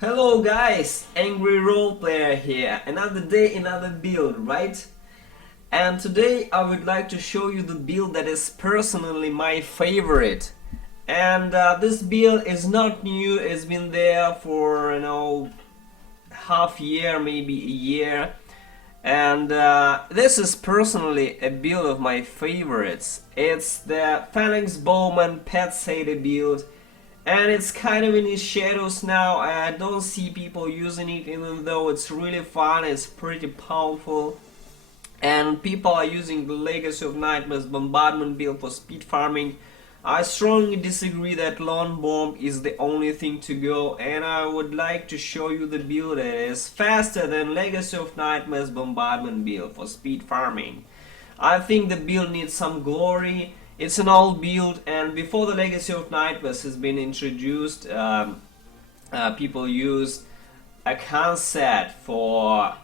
Hello guys, Angry Roleplayer here. Another day, another build, right? And today I would like to show you the build that is personally my favorite. And this build is not new, it's been there for, half year, maybe a year. And this is personally a build of my favorites. It's the Phalanx Bowmen Petsader build. And it's kind of in its shadows now. I don't see people using it, even though it's really fun, it's pretty powerful. And people are using the Legacy of Nightmares bombardment build for speed farming. I strongly disagree that Lawn Bomb is the only thing to go, and I would like to show you the build that is faster than Legacy of Nightmares bombardment build for speed farming. I think the build needs some glory. It's an old build, and before the Legacy of Nightmares has been introduced, people used a concept for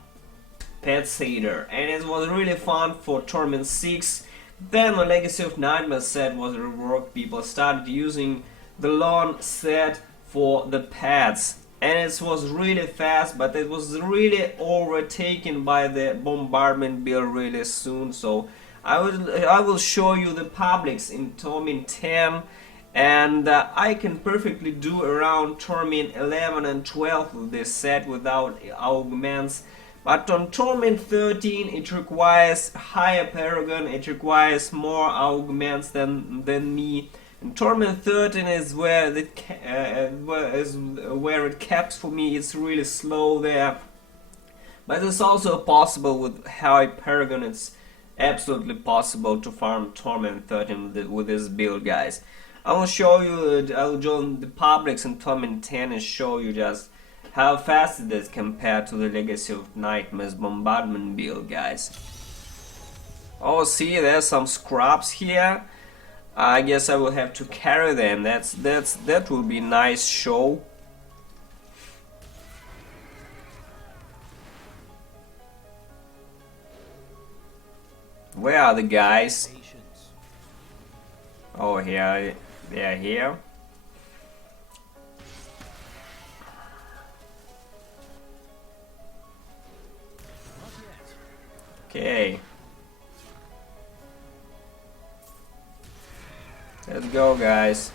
Petsader, and it was really fun for Torment 6. Then the Legacy of Nightmares set was reworked, people started using the lawn set for the pets, and it was really fast, but it was really overtaken by the bombardment build really soon. So I will show you the publics in Torment 10, and I can perfectly do around Torment 11 and 12 with this set without augments. But on Torment 13 it requires higher paragon, it requires more augments than me. And Torment 13 is where it caps for me. It's really slow there. But it's also possible with high paragon. It's absolutely possible to farm Torment 13 with this build, guys. I will show you, I'll join the publics in Torment 10 and show you just how fast it is compared to the Legacy of Nightmares bombardment build, guys. Oh, see, there's some scraps here. I guess I will have to carry them. That will be a nice show. Where are the guys? Oh, here they are here. Okay. Let's go, guys.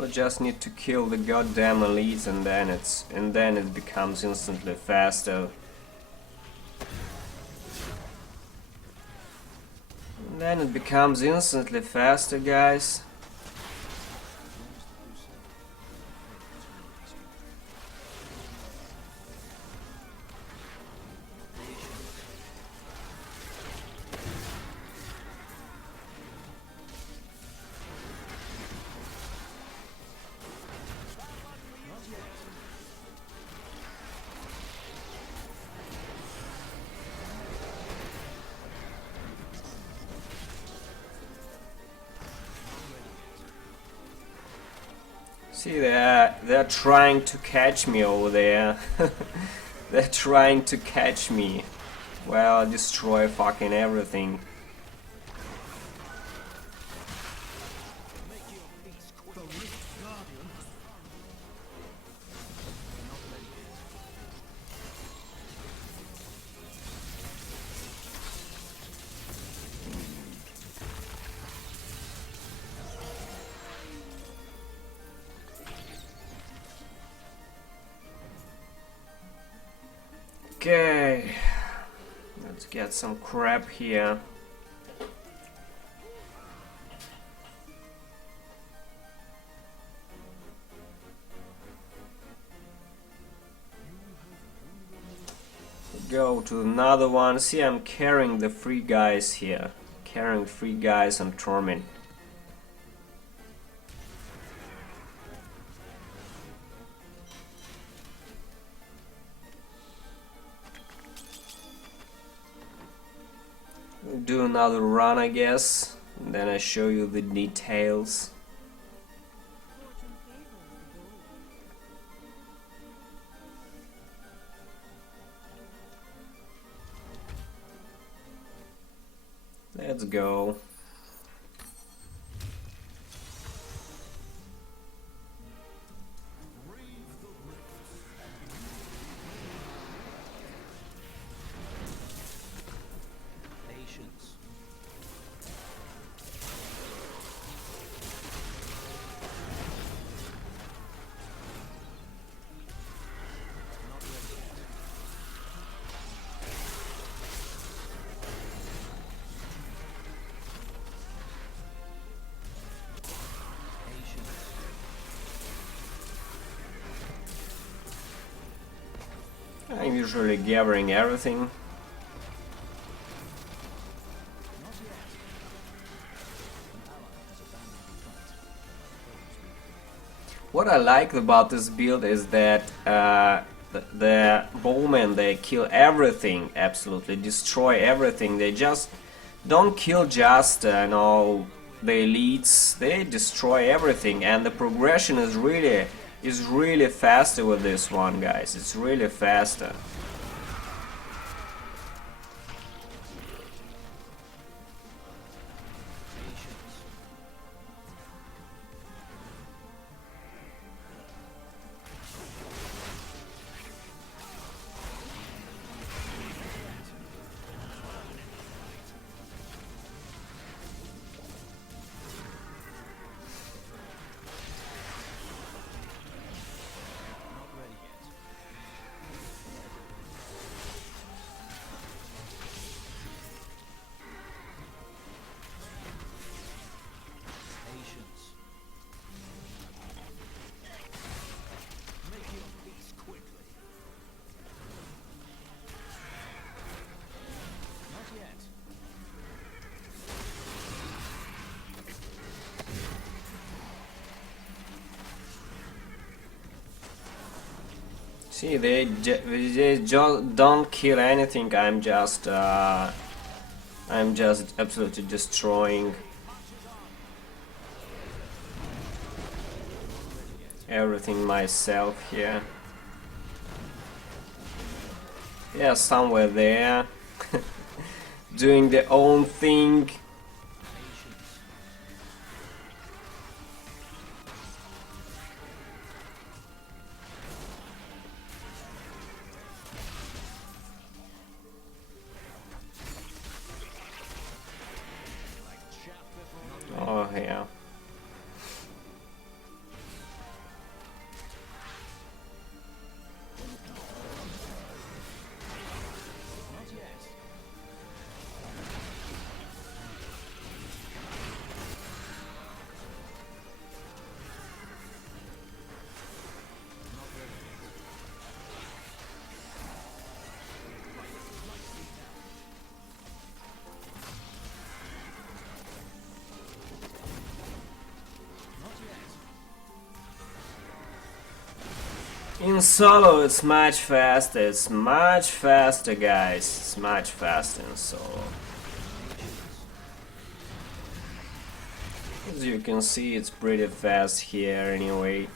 We just need to kill the goddamn elites, and then it becomes instantly faster. And then it becomes instantly faster, guys. See, they're trying to catch me over there. They're trying to catch me. Well, destroy fucking everything. Okay, let's get some crap here. Go to another one. See, I'm carrying the free guys here. Carrying free guys on Torment. do another run, I guess, and then I show you the details. Let's go. I'm usually gathering everything. What I like about this build is that the bowmen, they kill everything, absolutely destroy everything. They just don't kill just you know, the elites. They destroy everything, and the progression is really faster with this one, guys. It's really faster. See, they just don't kill anything. I'm just absolutely destroying everything myself here. Yeah, somewhere there, doing their own thing. Oh yeah. In solo it's much faster, guys, it's much faster in solo. As you can see, it's pretty fast here anyway.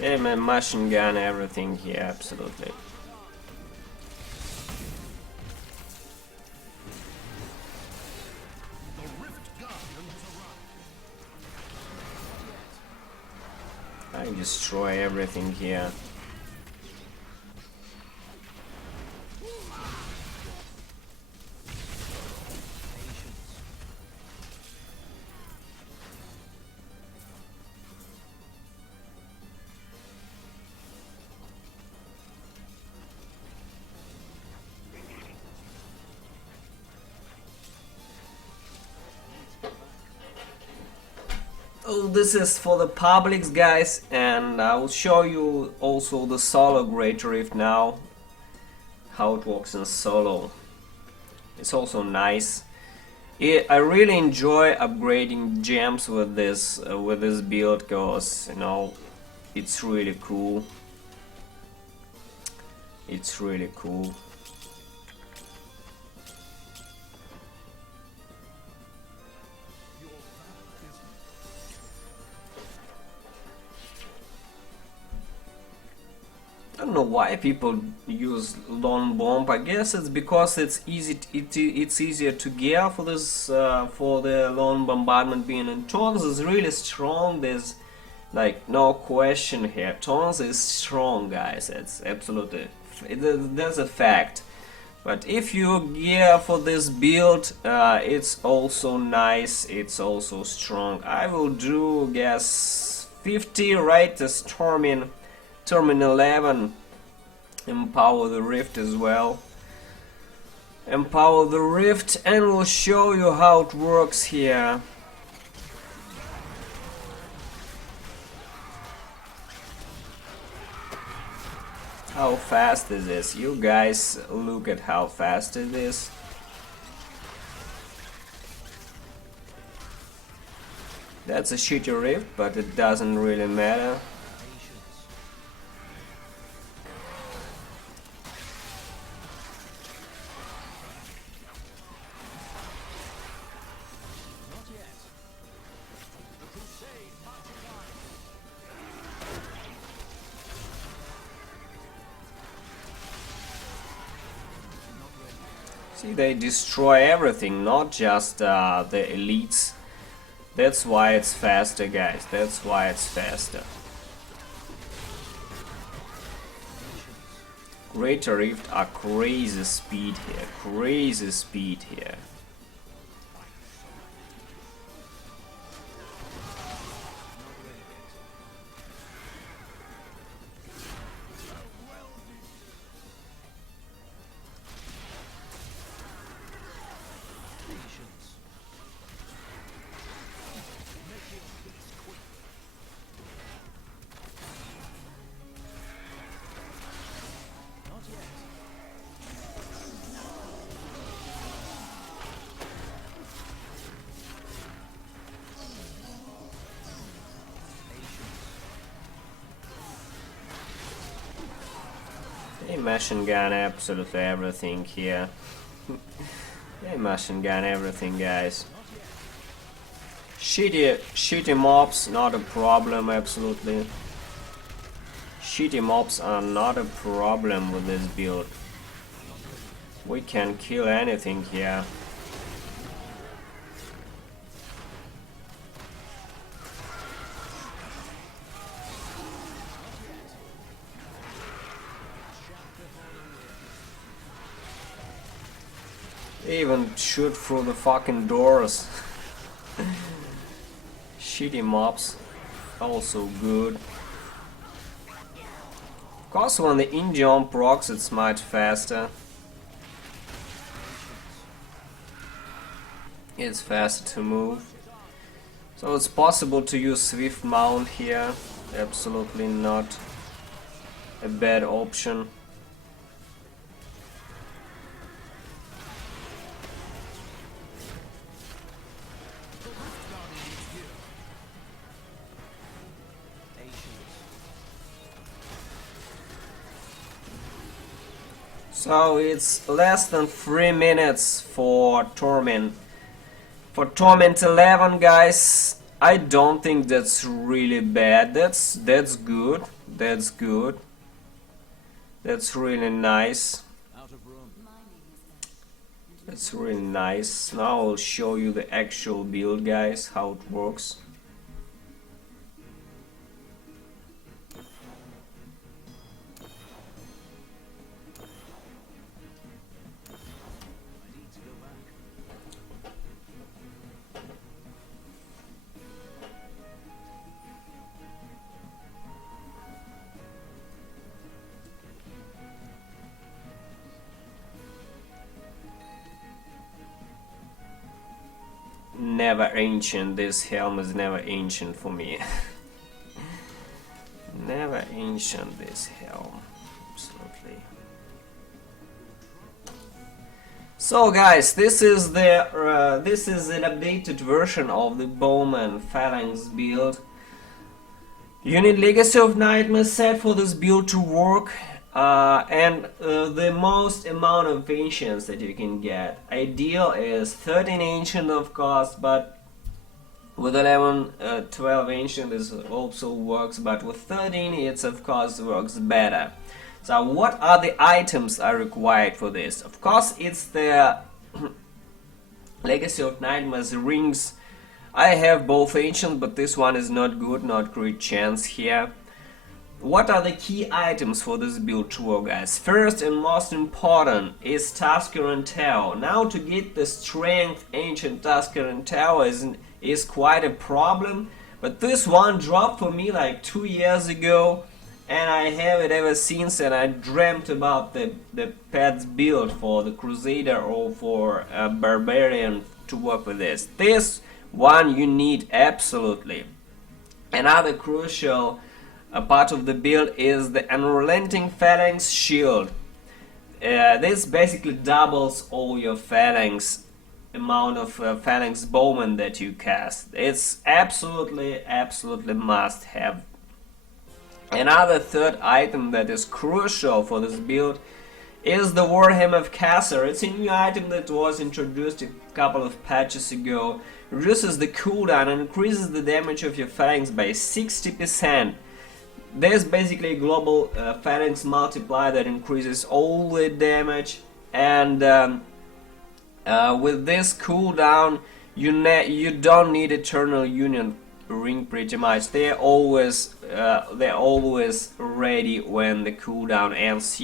Yeah, my machine gun, everything here, absolutely. I destroy everything here. Oh, this is for the publics, guys, and I will show you also the solo Great Rift now, how it works in solo. It's also nice. I really enjoy upgrading gems with this build, because you know, it's really cool. It's really cool. don't know why people use long bomb. I guess it's because it's easier to gear for this for the long bombardment being in Tons is really strong. There's like no question here. Tons is strong, guys. It's absolutely that's a fact. But if you gear for this build, it's also nice. It's also strong. I will do guess 50 right as Tormin 11. Empower the Rift as well. Empower the Rift, and we'll show you how it works here. How fast is this? You guys look at how fast it is. That's a shitty Rift, but it doesn't really matter. See, they destroy everything, not just the elites. That's why it's faster, guys. That's why it's faster. Greater Rift are crazy speed here. Crazy speed here. They machine gun absolutely everything here. They machine gun everything, guys. Shitty mobs, not a problem, absolutely. Shitty mobs are not a problem with this build. We can kill anything here. They even shoot through the fucking doors. Shitty mobs, also good. Of course, when the in-jump procs, it's much faster. It's faster to move. So it's possible to use Swift Mount here. Absolutely not a bad option. So it's less than 3 minutes for Torment. For Torment 11, guys, I don't think that's really bad. That's good. That's good. That's really nice. That's really nice. Now I'll show you the actual build, guys, how it works. Never ancient. This helm is never ancient for me. Never ancient, this helm. Absolutely. So guys, this is an updated version of the Bowmen Phalanx build. You need Legacy of Nightmare set for this build to work. And the most amount of ancients that you can get. Ideal is 13 ancient, of course, but with 11, 12 ancient this also works, but with 13 it's of course works better. So what are the items are required for this? Of course, it's the Legacy of Nightmares rings. I have both ancient, but this one is not good, not great chance here. What are the key items for this build to work, guys? First and most important is Tusker and Tower. Now to get the strength ancient Tusker and Tower is quite a problem, but this one dropped for me like 2 years ago, and I have it ever since, and I dreamt about the pets build for the Crusader or for a Barbarian to work with this. This one you need absolutely. Another crucial part of the build is the Unrelenting Phalanx Shield. This basically doubles all your phalanx amount of Phalanx Bowmen that you cast. It's absolutely must have. Another third item that is crucial for this build is the Warhammer of Caesar. It's a new item that was introduced a couple of patches ago. Reduces the cooldown and increases the damage of your phalanx by 60%. There's basically a global phalanx multiplier that increases all the damage, and with this cooldown you don't need Eternal Union ring pretty much. They're always ready when the cooldown ends,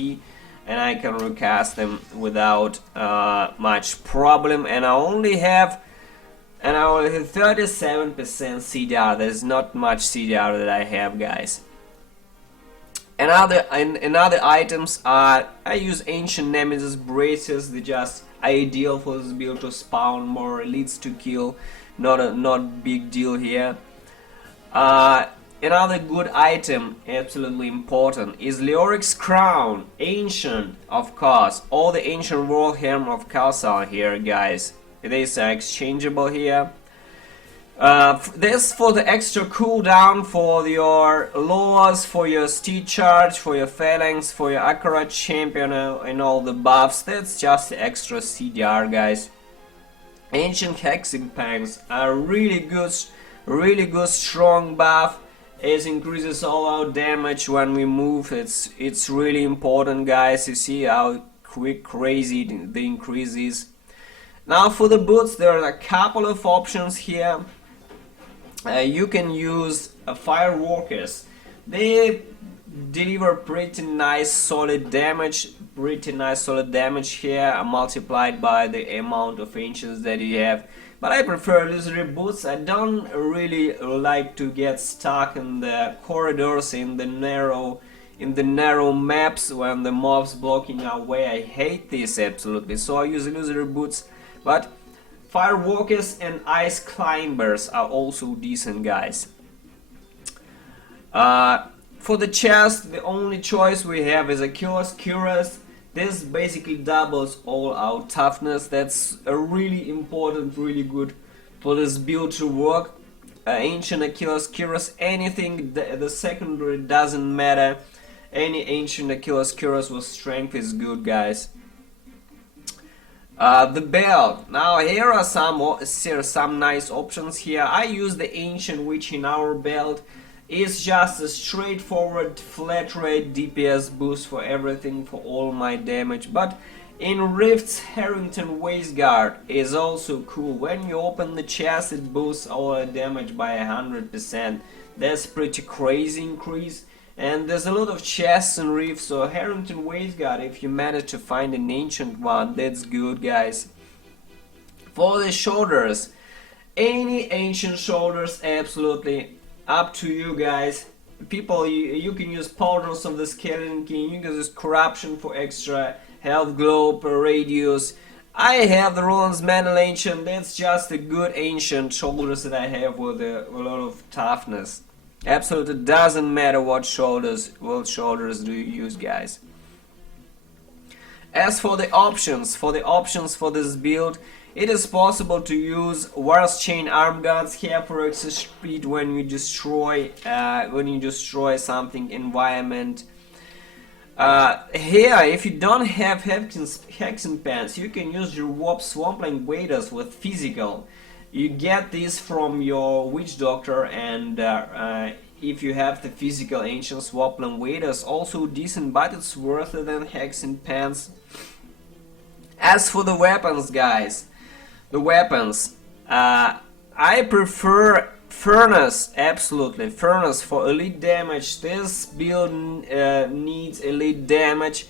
and I can recast them without much problem, and I only have 37% CDR. There's not much CDR that I have, guys. Another items are, I use Ancient Nemesis Braces. They're just ideal for this build to spawn more elites to kill. Not big deal here. Another good item, absolutely important, is Leoric's Crown. Ancient, of course. All the Ancient Warhammer of Caesar here, guys. These are exchangeable here. This for the extra cooldown for your laws, for your steed charge, for your phalanx, for your Akarath champion, and all the buffs. That's just the extra CDR, guys. Ancient Hexing Pangs are really good strong buff. It increases all our damage when we move. It's really important, guys. You see how crazy the increase is. Now for the boots, there are a couple of options here. You can use Firewalkers. They deliver pretty nice solid damage here, multiplied by the amount of ancients that you have. But I prefer illusory boots. I don't really like to get stuck in the corridors, in the narrow maps when the mobs blocking our way. I hate this absolutely. So I use illusory boots. But Firewalkers and Ice Climbers are also decent, guys. For the chest, the only choice we have is a Killer's Cuirass. This basically doubles all our toughness. That's a really important, really good for this build to work. Ancient Achilles Cuirass, anything, the secondary doesn't matter. Any Ancient Achilles Cuirass with strength is good, guys. The belt. Now here are some nice options here. I use the Ancient Witch in our belt. It's just a straightforward flat rate DPS boost for everything, for all my damage. But in Rifts, Harrington Waistguard is also cool. When you open the chest, it boosts all damage by 100%. That's pretty crazy increase. And there's a lot of chests and Rifts, so Harrington Waistguard, if you manage to find an ancient one, that's good, guys. For the shoulders, any ancient shoulders, absolutely up to you, guys. People, you can use Pauldrons of the Skeleton King, you can use Corruption for extra health glow per radius. I have the Roland's Mantle Ancient. That's just a good ancient shoulders that I have with a lot of toughness. Absolutely doesn't matter what shoulders do you use, guys. As for the options for this build, it is possible to use War's Chain Arm Guards here for extra speed when you destroy something environment. Here, if you don't have Hexen Pants, you can use your Warp Swampland Waders with physical. You get this from your Witch Doctor, and if you have the physical ancient Swampland Waders, also decent, but it's worth it than Hexing Pants. As for the weapons, guys, the weapons, I prefer Furnace, absolutely, Furnace for elite damage. This build needs elite damage.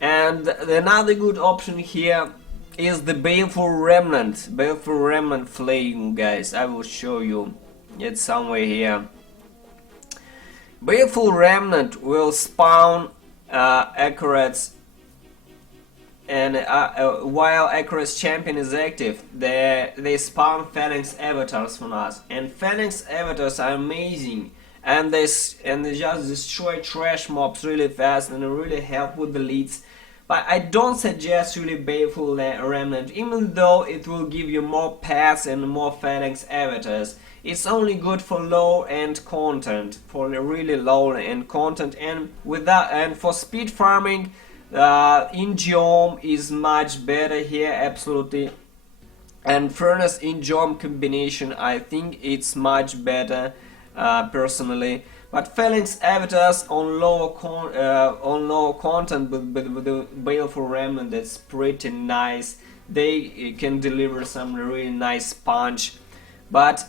And another good option here is the Baleful Remnant. Baleful Remnant Flame, guys. I will show you. It's somewhere here. Baleful Remnant will spawn Akaraths, and while Akarath's champion is active, they spawn Phalanx avatars from us. And Phalanx avatars are amazing, and they just destroy trash mobs really fast and really help with the leads. But I don't suggest really Baleful Remnant, even though it will give you more paths and more Phalanx avatars. It's only good for low-end content, for really low-end content, and for speed farming, in Geom is much better here, absolutely. And Furnace in Geom combination, I think it's much better, personally. But Phalanx avatars on lower content with the Baleful Remnant, that's pretty nice. They can deliver some really nice punch. But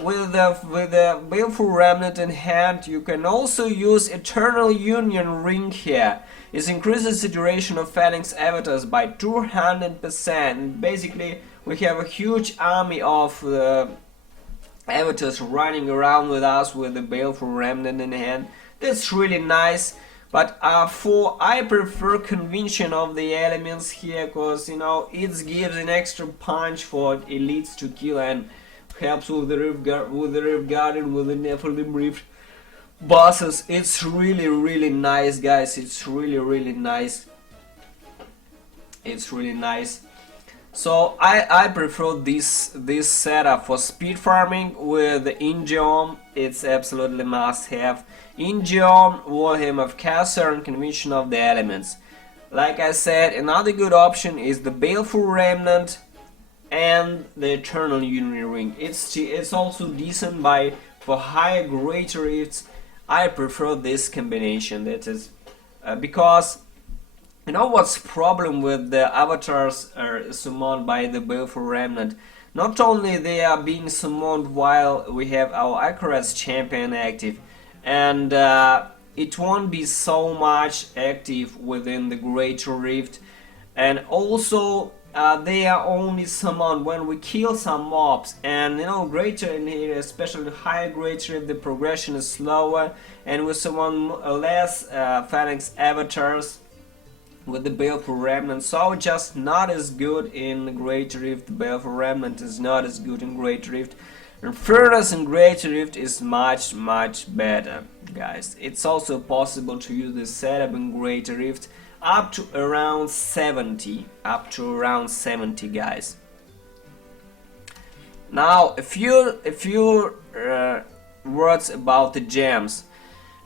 with the Baleful Remnant in hand, you can also use Eternal Union Ring here. It increases the duration of Phalanx avatars by 200%. Basically, we have a huge army of avatars running around with us with the Baleful Remnant in hand. That's really nice. But I prefer Convention of the Elements here, because you know it gives an extra punch for elites to kill and helps with the Rift Guardian, with the Nephalem Rifts bosses. It's really nice, guys. It's really nice. It's really nice. So I prefer this setup for speed farming with the Geom. It's absolutely must have. Geom, Warhammer of Caesar, and Convention of the Elements. Like I said, another good option is the Baleful Remnant and the Eternal Union Ring. It's also decent for higher greater rifts. I prefer this combination. That is because you know what's problem with the avatars summoned by the Baleful Remnant. Not only they are being summoned while we have our Akarath champion active, and it won't be so much active within the Greater Rift, and also they are only summoned when we kill some mobs, and you know greater in here, especially higher greater Rift, the progression is slower, and with summon less Phalanx avatars with the Baleful Remnant, so just not as good in Greater Rift. The Baleful Remnant is not as good in Greater Rift. And Furnace in Greater Rift is much better, guys. It's also possible to use this setup in Greater Rift up to around 70, guys. Now a few words about the gems.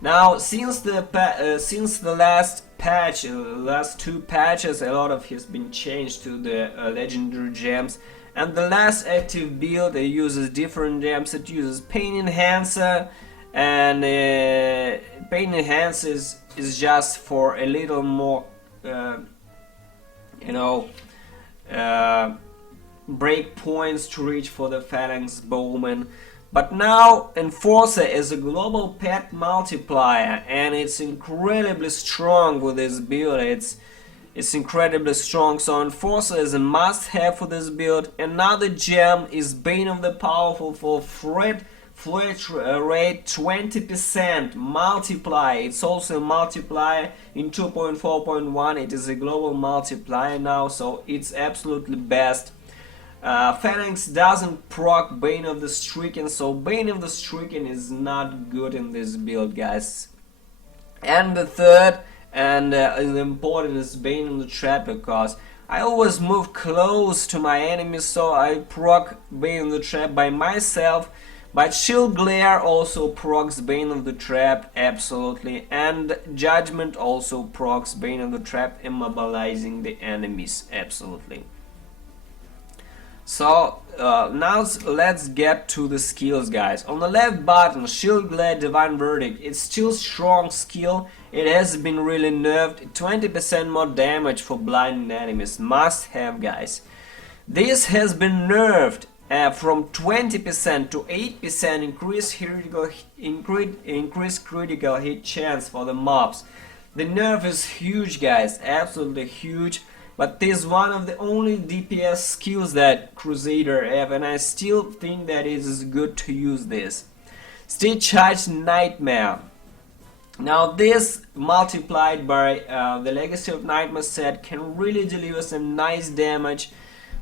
Now since the last patch, last two patches, a lot of has been changed to the legendary gems. And the last active build, it uses different gems. It uses Pain Enhancer, and Pain Enhancer is just for a little more, break points to reach for the Phalanx Bowmen. But now Enforcer is a global pet multiplier, and it's incredibly strong with this build. It's incredibly strong, so Enforcer is a must-have for this build. Another gem is Bane of the Powerful for flat rate 20% multiplier. It's also a multiplier in 2.4.1. It is a global multiplier now, so it's absolutely best. Phalanx doesn't proc Bane of the Stricken, so Bane of the Stricken is not good in this build, guys. And the third and important is Bane of the Trap, because I always move close to my enemies, so I proc Bane of the Trap by myself. But Shield Glare also procs Bane of the Trap, absolutely, and Judgment also procs Bane of the Trap, immobilizing the enemies, absolutely. So let's get to the skills, guys. On the left button, Shield Glade Divine Verdict. It's still strong skill. It has been really nerfed. 20% more damage for blinding enemies. Must have, guys. This has been nerfed from 20% to 8% increased critical hit chance for the mobs. The nerf is huge, guys, absolutely huge. But this is one of the only DPS skills that Crusader have, and I still think that it is good to use this. Stay Charged Nightmare. Now this multiplied by the Legacy of Nightmare set can really deliver some nice damage.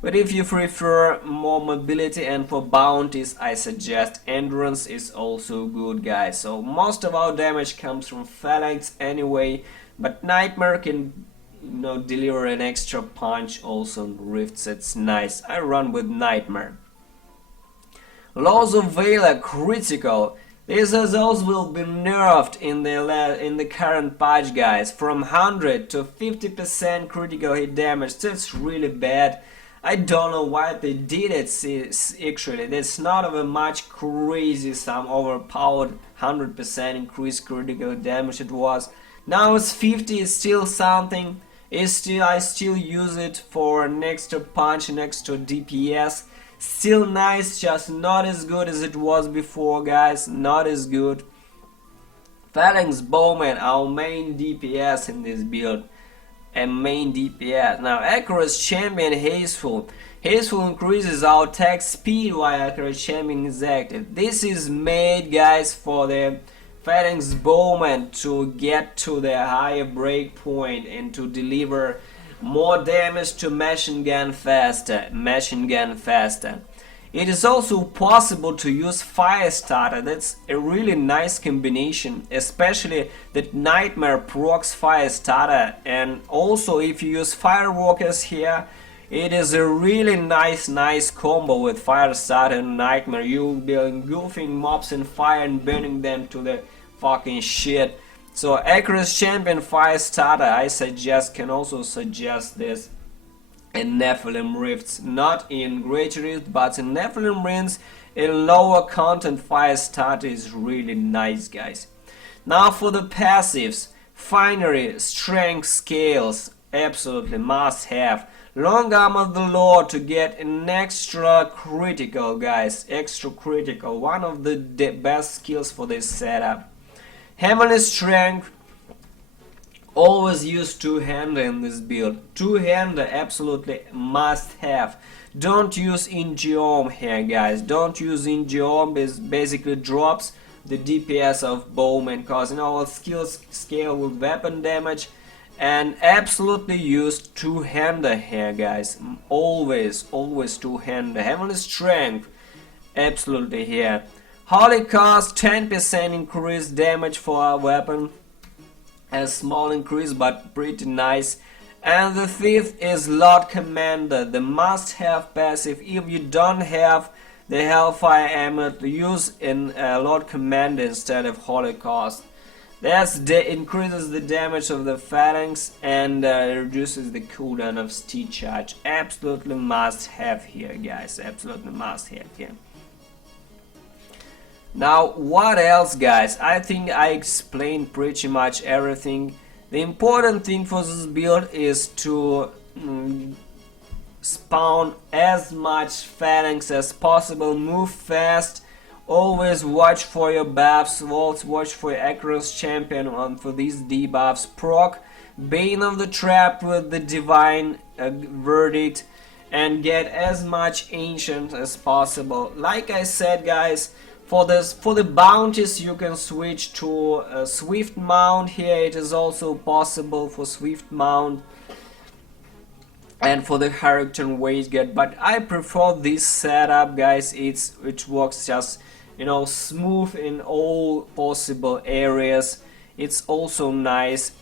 But if you prefer more mobility and for bounties, I suggest Endurance is also good, guys. So most of our damage comes from Phalanx anyway, but Nightmare can deliver an extra punch also on Rifts. It's nice. I run with Nightmare. Laws of Valor critical. This also will be nerfed in the current patch, guys. From 100 to 50% critical hit damage. That's really bad. I don't know why they did it. Actually, that's not of a much crazy, some overpowered 100% increased critical damage it was. Now it's 50. It's still something. I still use it for an extra punch, an extra DPS. Still nice, just not as good as it was before, guys. Not as good. Phalanx Bowmen, our main DPS in this build. And main DPS. Now Akarath champion Hasteful. Hasteful increases our attack speed while Akarath champion is active. This is made, guys, for the Phalanx Bowmen to get to the higher break point and to deliver more damage to machine gun faster. It is also possible to use Firestarter. That's a really nice combination, especially that Nightmare procs Firestarter, and also if you use Firewalkers here, it is a really nice combo with Firestarter and Nightmare. You'll be engulfing mobs in fire and burning them to the fucking shit. So Akarath champion Firestarter, can also suggest this. And Nephalem Rifts, not in Great Rift, but in Nephalem Rifts, a lower content Firestarter is really nice, guys. Now for the passives, Finery, Strength, Scales, absolutely must have. Long Arm of the Lord to get an extra critical, guys, extra critical, one of the best skills for this setup. Heavenly Strength. Always use two-hander in this build. Two-hander absolutely must have. Don't use Ingeom here, guys. Don't use Ingeom. It basically drops the DPS of Bowmen, causing all skills scale with weapon damage. And absolutely use two-hander here, guys. Always two-hander. Heavenly Strength, absolutely here. Holocaust, 10% increased damage for our weapon. A small increase, but pretty nice. And the fifth is Lord Commander, the must-have passive. If you don't have the Hellfire Amulet, use in Lord Commander instead of Holocaust. That increases the damage of the Phalanx and reduces the cooldown of Steed Charge. Absolutely must-have here, guys. Absolutely must-have here. Now what else, guys? I think I explained pretty much everything. The important thing for this build is to spawn as much Phalanx as possible, move fast, always watch for your buffs, watch for your Akarath champion for these debuffs, proc Bane of the Trap with the Divine Verdict, and get as much Ancient as possible. Like I said, guys, for the bounties you can switch to Swift Mount. Here it is also possible for Swift Mount and for the Hurricane Wastegat, but I prefer this setup, guys. It works just smooth in all possible areas. It's also nice.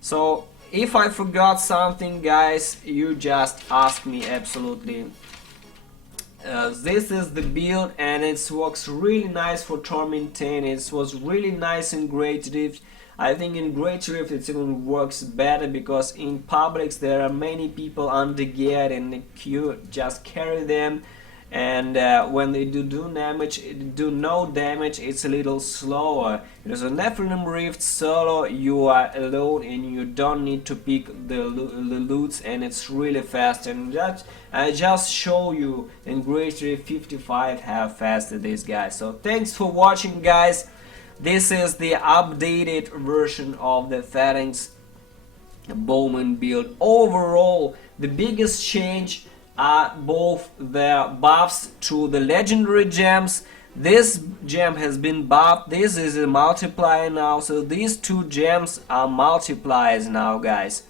So if I forgot something, guys, you just ask me. Absolutely. This is the build, and it works really nice for Torment 10. It was really nice in Great Rift. I think in Great Rift it even works better because in publics there are many people under geared in the queue. Just carry them and when they do no damage, it's a little slower. There's a Nephalem Rifts solo, you are alone and you don't need to pick the loots, and it's really fast. And I just show you in Greater 55 how fast it is, guys. So thanks for watching, guys. This is the updated version of the Phalanx Bowmen build. Overall, the biggest change are both the buffs to the legendary gems. This gem has been buffed. This is a multiplier now, so these two gems are multipliers now, guys.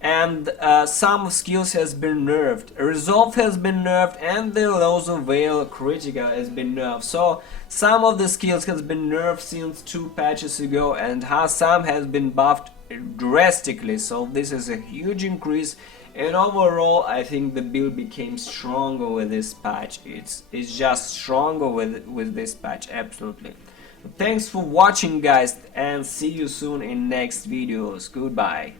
And some skills has been nerfed. Resolve has been nerfed, and the Loss of Veil critical has been nerfed. So some of the skills has been nerfed since 2 patches ago, and some has been buffed drastically. So this is a huge increase, and overall I think the build became stronger with this patch. It's just stronger with this patch, absolutely. Thanks for watching, guys, and see you soon in next videos. Goodbye.